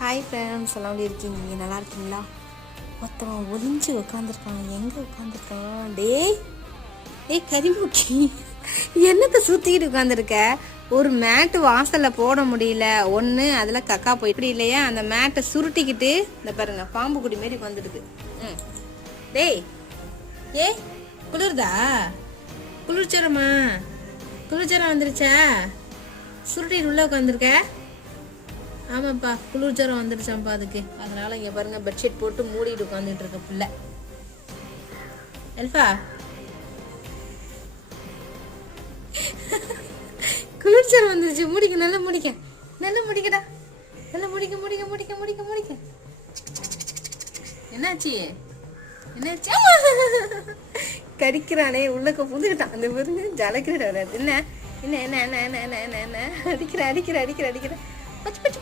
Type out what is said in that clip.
Hi friends, எல்லாம் எப்படி இருக்கீங்க? நீங்கள் நல்லா இருக்கீங்களா? ஒருத்தவன் ஒளிஞ்சு உட்காந்துருக்கான். எங்கே உட்காந்துருக்கான்? டேய் கரிமூக்கி, என்னத்தை சுற்றிக்கிட்டு உட்காந்துருக்க? ஒரு மேட்டு வாசலில் போட முடியல. ஒன்று அதில் கக்கா போய் இப்படி இல்லையா, அந்த மேட்டை சுருட்டிக்கிட்டு இந்த பாருங்க பாம்பு குடி மாரி உட்காந்துருக்கு. டேய் குளிர்தா? குளிர்ச்சரமா? குளிர்ச்சரம் வந்துருச்சா? சுருட்டிட்டு உள்ள உட்காந்துருக்க? ஆமாப்பா, குளிர்ச்சரம் வந்துருச்சாப்பா அதுக்கு. அதனால இங்கே பாருங்க பெட்ஷீட் போட்டு மூடிட்டு உட்காந்துட்டு இருக்க பிள்ளை. எல்ஃபா, குளிர்ச்சரம் வந்துருச்சு. முடிக்க, நல்லா முடிக்க, நல்லா முடிக்கடா, நல்லா முடிக்க முடிக்க முடிக்க முடிக்க முடிக்க. என்னாச்சு? என்னாச்சு? கடிக்கிறானே, உள்ளக்க புதுக்கிட்டான். அந்த பாருங்க ஜலக்கிற என்ன என்ன என்ன என்ன என்ன என்ன என்ன அடிக்கிற அடிக்கிற அடிக்கிற அடிக்கிற பச்சு பச்சு